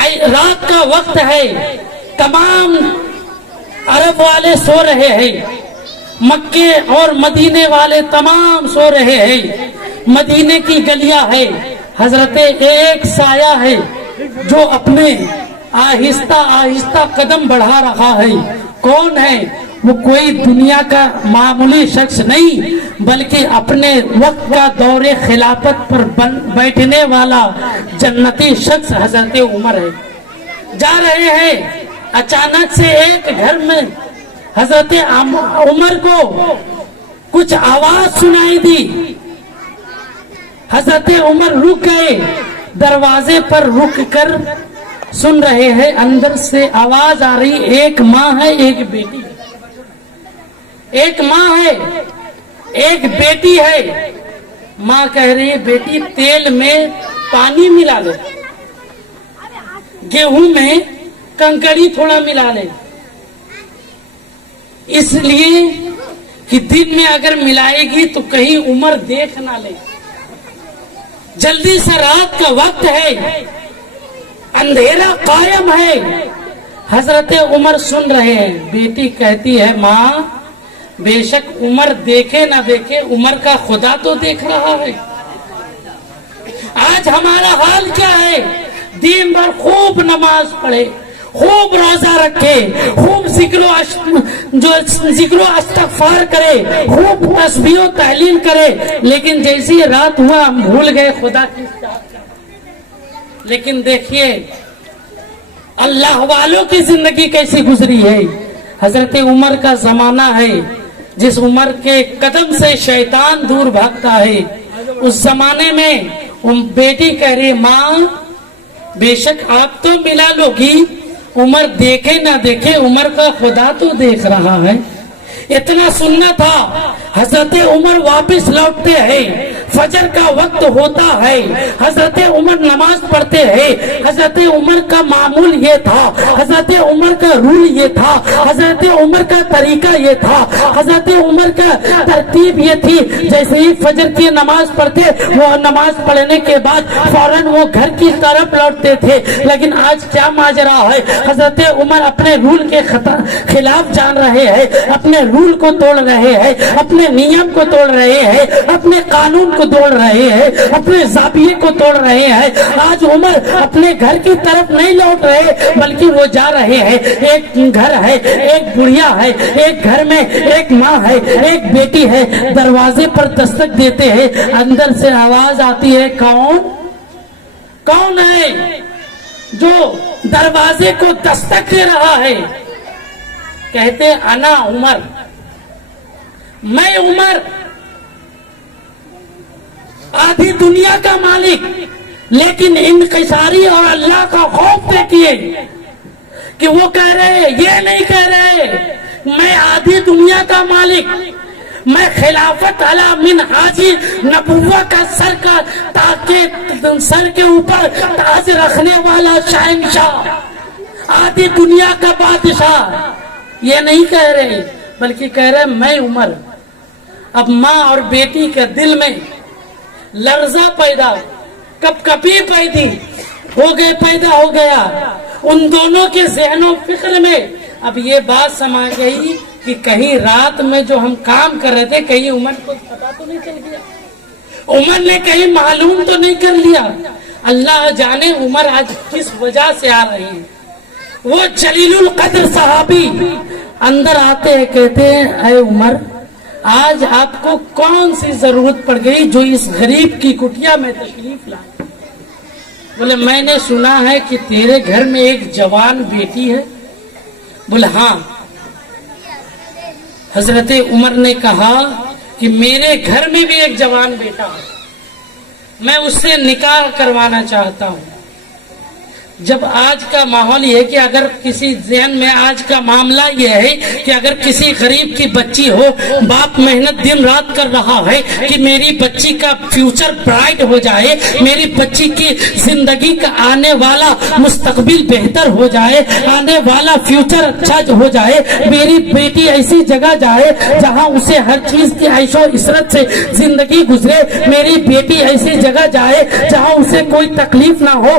رات کا وقت ہے، تمام عرب والے سو رہے ہیں، مکے اور مدینے والے تمام سو رہے ہیں، مدینے کی گلیاں ہے، حضرت ایک سایہ ہے جو اپنے آہستہ آہستہ قدم بڑھا رہا ہے. کون ہے وہ؟ کوئی دنیا کا معمولی شخص نہیں، بلکہ اپنے وقت کا دور خلافت پر بیٹھنے والا جنتی شخص حضرت عمر ہے. جا رہے ہیں، اچانک سے ایک گھر میں حضرت عمر کو کچھ آواز سنائی دی. حضرت عمر رک گئے، دروازے پر رک کر سن رہے ہیں. اندر سے آواز آ رہی، ایک ماں ہے ایک بیٹی، ایک ماں ہے ایک بیٹی ہے. ماں کہہ رہی ہے بیٹی تیل میں پانی ملا لے، گیہوں میں کنکڑی تھوڑا ملا لے، اس لیے کہ دن میں اگر ملائے گی تو کہیں عمر دیکھ نہ لے. جلدی سے رات کا وقت ہے، اندھیرا قائم ہے. حضرت عمر سن رہے ہیں. بیٹی کہتی ہے ماں بے شک عمر دیکھے نہ دیکھے، عمر کا خدا تو دیکھ رہا ہے. آج ہمارا حال کیا ہے؟ دن بھر خوب نماز پڑھے، خوب روزہ رکھے، خوب ذکر و استغفار کرے، خوب تسبیح و تحلیل کرے، لیکن جیسی رات ہوا ہم بھول گئے خدا کی ذات. لیکن دیکھیے اللہ والوں کی زندگی کیسی گزری ہے. حضرت عمر کا زمانہ ہے جس عمر کے قدم سے شیطان دور بھاگتا ہے. اس زمانے میں بیٹی کہہ رہی ماں بے شک آپ تو ملا لو گی، عمر دیکھے نہ دیکھے عمر کا خدا تو دیکھ رہا ہے. اتنا سننا تھا. حضرت عمر واپس لوٹتے ہیں، فجر کا وقت ہوتا ہے، حضرت عمر نماز پڑھتے ہیں. حضرت عمر کا معمول یہ تھا، حضرت عمر کا رول یہ تھا، حضرت عمر کا طریقہ یہ تھا، حضرت عمر کا ترتیب یہ تھی. جیسے ہی فجر کی نماز پڑھتے، وہ نماز پڑھنے کے بعد فوراً وہ گھر کی طرف لوٹتے تھے. لیکن آج کیا ماجرا ہے؟ حضرت عمر اپنے رول کے خلاف جان رہے ہیں، اپنے رول کو توڑ رہے ہیں، اپنے نیم کو توڑ رہے ہیں، اپنے قانون کو توڑ رہے ہیں، اپنے ضابطے کو توڑ رہے ہیں. آج عمر اپنے گھر کی طرف نہیں لوٹ رہے، بلکہ وہ جا رہے ہیں. ایک گھر ہے، ایک بڑھیا ہے، ایک گھر میں ایک ماں ہے، ایک بیٹی ہے. دروازے پر دستک دیتے ہیں، اندر سے آواز آتی ہے کون ہے جو دروازے کو دستک دے رہا ہے؟ کہتے انا عمر، میں عمر، آدھی دنیا کا مالک. لیکن انکساری اور اللہ کا خوف دیکھیے کہ وہ کہہ رہے، یہ نہیں کہہ رہے میں آدھی دنیا کا مالک، میں خلافت علی من حاجی نبوہ کا سر کے اوپر تاج رکھنے والا شہنشاہ، آدھی دنیا کا بادشاہ. یہ نہیں کہہ رہے، بلکہ کہہ رہے میں عمر. اب ماں اور بیٹی کے دل میں لرزہ پیدا، کپی پیدا ہو گیا. ان دونوں کے ذہن و فکر میں اب یہ بات سما گئی کہ کہیں رات میں جو ہم کام کر رہے تھے کہیں عمر کو پتا تو نہیں چل گیا، عمر نے کہیں معلوم تو نہیں کر لیا. اللہ جانے عمر آج کس وجہ سے آ رہے ہیں. وہ جلیل القدر صحابی اندر آتے ہیں، کہتے ہیں اے عمر آج آپ کو کون سی ضرورت پڑ گئی جو اس غریب کی کٹیا میں تشریف لائے؟ بولے میں نے سنا ہے کہ تیرے گھر میں ایک جوان بیٹی ہے. بولے ہاں. حضرت عمر نے کہا کہ میرے گھر میں بھی ایک جوان بیٹا ہے، میں اس سے نکاح کروانا چاہتا ہوں. جب آج کا ماحول یہ ہے کہ اگر کسی ذہن میں آج کا معاملہ یہ ہے کہ اگر کسی غریب کی بچی ہو، باپ محنت دن رات کر رہا ہے کہ میری بچی کا فیوچر برائٹ ہو جائے، میری بچی کی زندگی کا آنے والا مستقبل بہتر ہو جائے، آنے والا فیوچر اچھا ہو جائے، میری بیٹی ایسی جگہ جائے جہاں اسے ہر چیز کی عیش و عشرت سے زندگی گزرے، میری بیٹی ایسی جگہ جائے جہاں اسے کوئی تکلیف نہ ہو.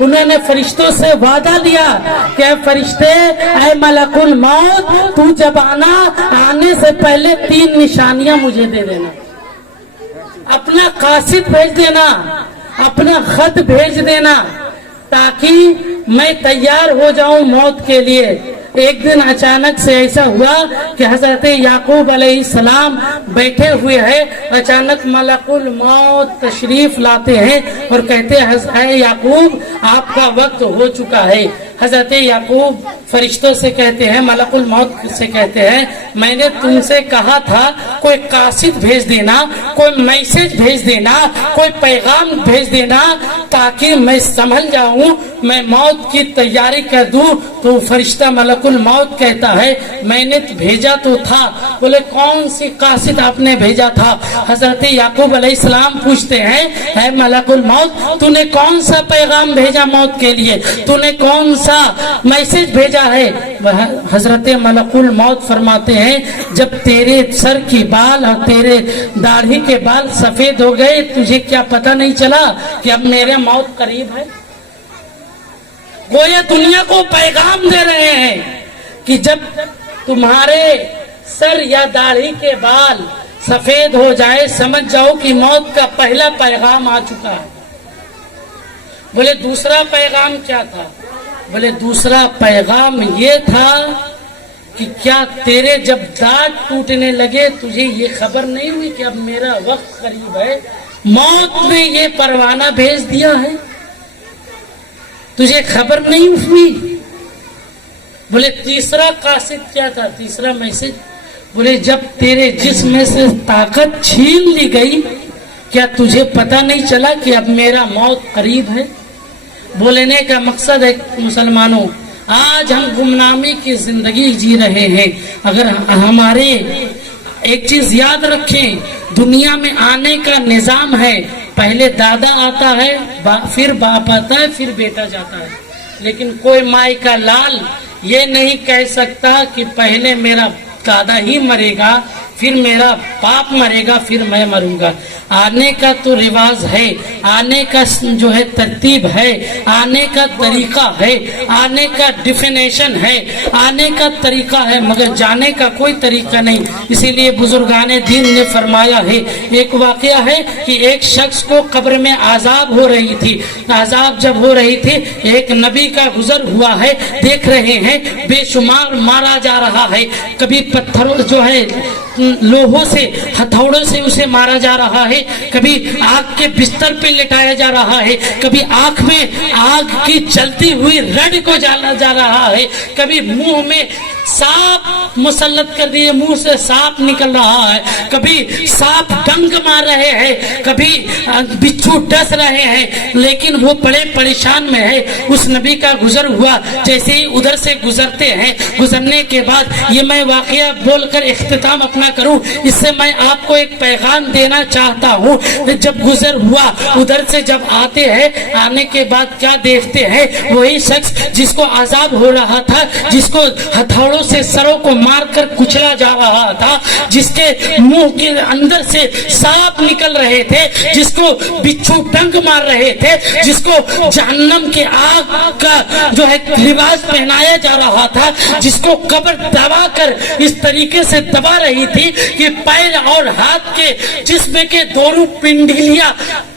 انہوں نے فرشتوں سے وعدہ لیا کہ اے فرشتے، اے ملک الموت، تو جب آنے سے پہلے 3 نشانیاں مجھے دے دینا، اپنا قاصد بھیج دینا، اپنا خط بھیج دینا، تاکہ میں تیار ہو جاؤں موت کے لیے۔ ایک دن اچانک سے ایسا ہوا کہ حضرت یعقوب علیہ السلام بیٹھے ہوئے ہیں، اچانک ملک الموت تشریف لاتے ہیں اور کہتے ہیں اے یعقوب، آپ کا وقت ہو چکا ہے۔ حضرت یعقوب فرشتوں سے کہتے ہیں، ملک الموت سے کہتے ہیں، میں نے تم سے کہا تھا کوئی قاصد بھیج دینا، کوئی میسج بھیج دینا، کوئی پیغام بھیج دینا، تاکہ میں سنبھل جاؤں، میں موت کی تیاری کر دوں۔ تو فرشتہ ملک الموت کہتا ہے میں نے بھیجا تو تھا۔ بولے کون سی قاصد آپ نے بھیجا تھا؟ حضرت یعقوب علیہ السلام پوچھتے ہیں اے ملک الموت، تو نے کون سا پیغام بھیجا موت کے لیے؟ تو نے کون سا میسج بھیجا ہے؟ حضرت ملک الموت فرماتے ہیں جب تیرے سر کی بال اور تیرے داڑھی کے بال سفید ہو گئے، تجھے کیا پتہ نہیں چلا کہ اب میرے موت قریب ہے؟ گویا دنیا کو پیغام دے رہے ہیں کہ جب تمہارے سر یا داڑھی کے بال سفید ہو جائے، سمجھ جاؤ کہ موت کا پہلا پیغام آ چکا ہے۔ بولے دوسرا پیغام کیا تھا؟ بولے دوسرا پیغام یہ تھا کہ کیا تیرے جب دانت ٹوٹنے لگے تجھے یہ خبر نہیں ہوئی کہ اب میرا وقت قریب ہے؟ موت نے یہ پروانہ بھیج دیا ہے، تجھے خبر نہیں ہوئی؟ بولے تیسرا قاصد کیا تھا؟ تیسرا میسج، بولے جب تیرے جسم میں سے طاقت چھین لی گئی، کیا تجھے پتہ نہیں چلا کہ اب میرا موت قریب ہے؟ بولنے کا مقصد ہے مسلمانوں، آج ہم گمنامی کی زندگی جی رہے ہیں۔ اگر ہمارے ایک چیز یاد رکھیں، دنیا میں آنے کا نظام ہے، پہلے دادا آتا ہے، پھر باپ آتا ہے، پھر بیٹا جاتا ہے، لیکن کوئی مائی کا لال یہ نہیں کہہ سکتا کہ پہلے میرا دادا ہی مرے گا، پھر میرا باپ مرے گا، پھر میں مروں گا۔ آنے کا تو رواج ہے، آنے کا جو ہے ترتیب ہے، آنے کا طریقہ ہے، آنے کا ڈیفینیشن ہے، آنے کا طریقہ ہے، مگر جانے کا کوئی طریقہ نہیں۔ اسی لیے بزرگان دین نے فرمایا ہے، ایک واقعہ ہے کہ ایک شخص کو قبر میں عذاب ہو رہی تھی، عذاب جب ہو رہی تھی ایک نبی کا گزر ہوا ہے، دیکھ رہے ہیں بے شمار مارا جا رہا ہے، کبھی پتھروں جو ہے لوہوں سے ہتھوڑوں سے اسے مارا جا رہا ہے، کبھی آگ کے بستر پہ لٹایا جا رہا ہے، کبھی آنکھ میں آگ کی جلتی ہوئی رڈ کو جانا جا رہا ہے، کبھی منہ میں سانپ مسلط کر دیے، منہ سے سانپ نکل رہا ہے، کبھی سانپ ڈنک مار رہے ہیں، کبھی بچھو ڈس رہے ہیں، لیکن وہ بڑے پریشان میں ہے۔ اس نبی کا گزر ہوا، جیسے ہی ادھر سے گزرتے ہیں، گزرنے کے بعد یہ میں واقعہ بول کر اختتام اپنا کروں، اس سے میں آپ کو ایک پیغام دینا چاہتا ہوں۔ جب گزر ہوا ادھر سے جب آتے ہیں، آنے کے بعد کیا دیکھتے ہیں؟ وہی شخص جس کو عذاب ہو رہا تھا، جس کو ہتھوڑوں سے سروں کو مار کر کچلا جا رہا تھا، جس کے منہ کے اندر سے سانپ نکل رہے تھے، جس کو بچھو ڈنک مار رہے تھے، جس کو جہنم کے آگ کا جو ہے لباس پہنایا جا رہا تھا، جس کو قبر دبا کر اس طریقے سے دبا رہی تھی کہ پیر اور ہاتھ کے جسم کے دونوں پنڈلیاں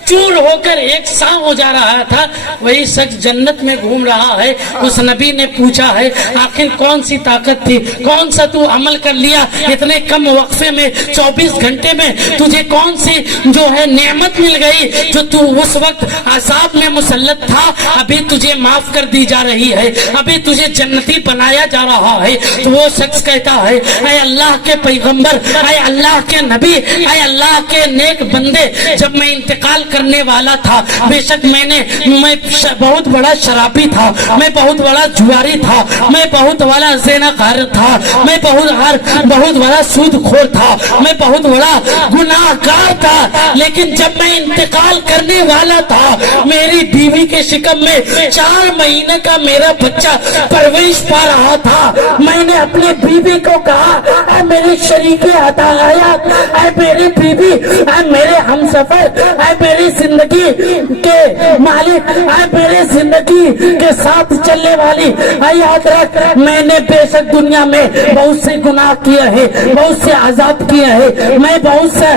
چور ہو کر ایک سا ہو جا رہا تھا، وہی شخص جنت میں گھوم رہا ہے۔ اس نبی نے پوچھا ہے آخر کون سی طاقت تھی، کون سا تو عمل کر لیا اتنے کم وقفے میں، 24 گھنٹے میں تجھے کون سی جو ہے نعمت مل گئی جو تو اس وقت عذاب میں مسلط تھا، ابھی تجھے معاف کر دی جا رہی ہے، ابھی تجھے جنتی بنایا جا رہا ہے۔ تو وہ شخص کہتا ہے اے اللہ کے پیغمبر، اے اللہ کے نبی، اے اللہ کے نیک بندے، جب میں انتقال کرنے والا تھا بے شک میں بہت بڑا شرابی تھا، میں بہت بڑا جواری تھا، میں بہت بڑا زیناکار تھا، میں بہت بڑا سود خور تھا، میں بہت بڑا گناہ گار تھا، لیکن جب میں انتقال کرنے والا تھا میری بیوی کے شکم میں 4 مہینے کا میرا بچہ پرورش پا رہا تھا، میں نے اپنے بیوی کو کہا اے میرے شریک حیات، اے میری بیوی، اے میرے ہمسفر، اے میری زندگی کے مالک، اے میرے زندگی کے ساتھ چلنے والی، اے یاد رکھ میں نے بے شک دنیا میں بہت سے گناہ کیے ہیں، بہت سے عذاب کیے ہیں، میں بہت سے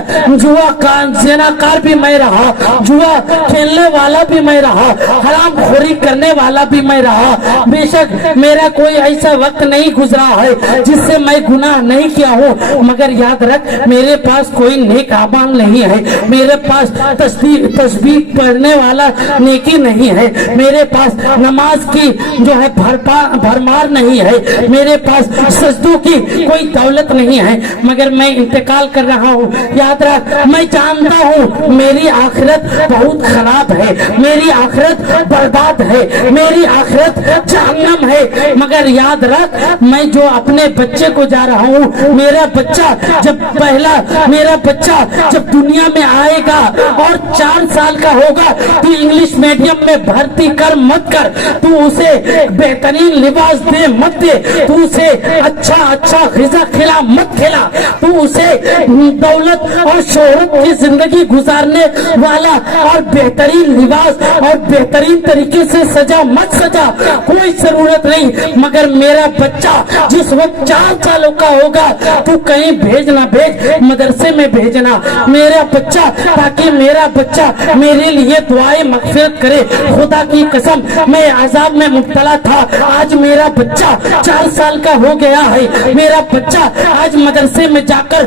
زناکار بھی میں رہا، جوا کھیلنے والا بھی میں رہا، حرام خوری کرنے والا بھی میں رہا، بے شک میرا کوئی ایسا وقت نہیں گزرا ہے جس سے میں گناہ نہیں کیا ہوں، مگر یاد رکھ میرے پاس کوئی نیک اعمال نہیں ہے، میرے پاس تسبیح پڑھنے والا نیکی نہیں ہے، میرے پاس نماز کی جو ہے بھرمار نہیں ہے، میرے پاس سجدوں کی کوئی دولت نہیں ہے، مگر میں انتقال کر رہا ہوں۔ یاد رکھ میں جانتا ہوں میری آخرت بہت خراب ہے، میری آخرت برباد ہے، میری آخرت جہنم ہے، مگر یاد رکھ میں جو اپنے بچے کو جا رہا ہوں، میرا بچہ جب دنیا میں آئے گا اور 4 سال کا ہوگا تو انگلش میڈیم میں بھرتی کر مت کر، تو اسے بہترین لباس دے مت دے، تو اسے اچھا غذا کھلا مت کھلا، تو اسے دولت اور شہرت کی زندگی گزارنے والا اور بہترین لباس اور بہترین طریقے سے سجا مت سجا، کوئی ضرورت نہیں، مگر میرا بچہ جس وقت 4 سالوں کا ہوگا تو کہیں بھیجنا، مدرسے میں بھیجنا میرا بچہ، تاکہ میرا بچہ میرے لیے دعائیں مغفرت کرے۔ خدا کی قسم میں عذاب میں مبتلا تھا، آج میرا بچہ 4 سال کا ہو گیا ہے، میرا بچہ آج مدرسے میں جا کر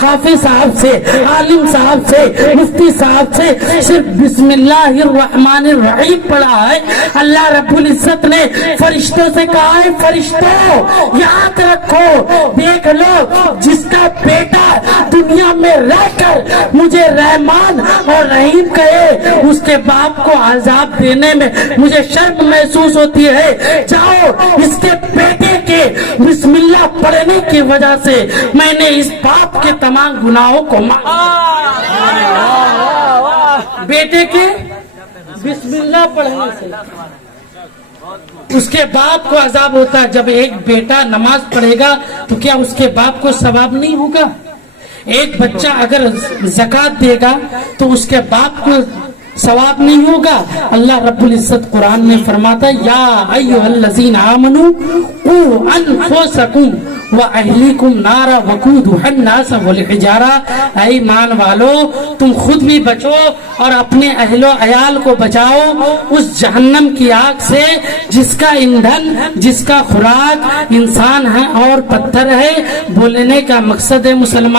حافظ صاحب سے، عالم صاحب سے، مفتی صاحب سے صرف بسم اللہ الرحمن الرحیم پڑھا ہے۔ اللہ رب العزت نے فرشتوں سے کہا ہے فرشتوں یاد رکھو، دیکھ لو جس کا بیٹا دنیا میں رہ کر مجھے رحمان اور رحیم کہے، اس کے باپ کو عذاب دینے میں مجھے شرم محسوس ہوتی ہے، جاؤ اس کے بیٹے کے بسم اللہ پڑھنے کی وجہ سے میں نے اس باپ کے تمام گناہوں کو بیٹے کے بسم اللہ پڑھنے سے اس کے باپ کو عذاب ہوتا ہے۔ جب ایک بیٹا نماز پڑھے گا تو کیا اس کے باپ کو ثواب نہیں ہوگا؟ ایک بچہ اگر زکوٰۃ دے گا تو اس کے باپ کو ثواب نہیں ہوگا؟ اللہ رب العزت قرآن میں فرماتا ہے یا ایھا الذین آمنوا قوا انفسکم واہلیکم نارا وقودھا الناس والحجارہ، اے ایمان والو تم خود بھی بچو اور اپنے اہل و عیال کو بچاؤ اس جہنم کی آگ سے جس کا ایندھن، جس کا خوراک انسان ہے اور پتھر ہے۔ بولنے کا مقصد ہے مسلمان